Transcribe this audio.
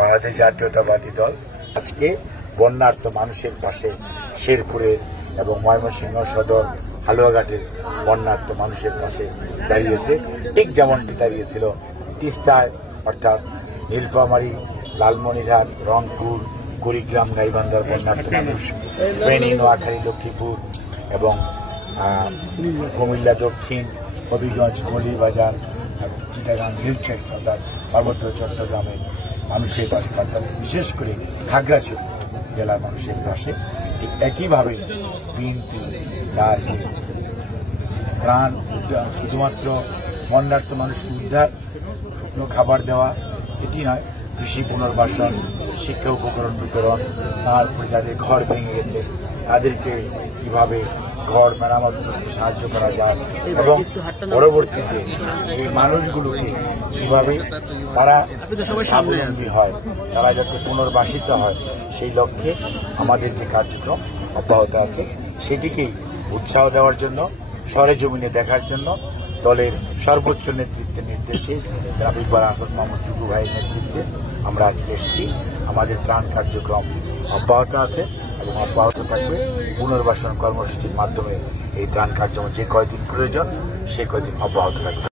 বাংলাদেশ জাতীয়তাবাদী দল আজকে বন্যার্ত মানুষের পাশে শেরপুরের এবং ময়মনসিংহ সদর হালুয়াঘাটের বন্যার্ত মানুষের পাশে দাঁড়িয়েছে, ঠিক যেমনটি দাঁড়িয়েছিল তিস্তায়, অর্থাৎ নীলফামারী, লালমনিরহাট, রংপুর, কুড়িগ্রাম, গাইবান্ধার বন্যার্ত মানুষ, ফেনী, নোয়াখালী, লক্ষ্মীপুর এবং কুমিল্লা দক্ষিণ, হবিগঞ্জ, মৌলভীবাজার, চিটাগাং হিল ট্রেক্স অর্থাৎ পার্বত্য চট্টগ্রামের মানুষের পাশে, অর্থাৎ বিশেষ করে খাগড়াছড়ি জেলার মানুষের পাশে ঠিক একইভাবে বিএনপি তার যে প্রাণ উদ্ধার, শুধুমাত্র বন্যার্ত মানুষকে উদ্ধার, শুকনো খাবার দেওয়া এটি নয়, কৃষি পুনর্বাসন, শিক্ষা উপকরণ বিতরণ, তারপরে যাদের ঘর ভেঙে গেছে তাদেরকে কিভাবে ঘর মেরামত করতে সাহায্য করা যায় এবং পরবর্তীতে এই মানুষগুলোকে কিভাবে তারা স্বাবলম্বী হয়, তারা যাতে পুনর্বাসিত হয়, সেই লক্ষ্যে আমাদের যে কার্যক্রম অব্যাহত আছে সেটিকেই উৎসাহ দেওয়ার জন্য, সরেজমিনে দেখার জন্য দলের সর্বোচ্চ নেতৃত্বের নির্দেশে রাবিবার আসাদ মোহাম্মদ টুকু ভাইয়ের নেতৃত্বে আমরা আজকে এসেছি। আমাদের ত্রাণ কার্যক্রম অব্যাহত আছে এবং অব্যাহত থাকবে। পুনর্বাসন কর্মসূচির মাধ্যমে এই ত্রাণ কার্যক্রম যে কয়দিন প্রয়োজন সে কয়দিন অব্যাহত থাকবে।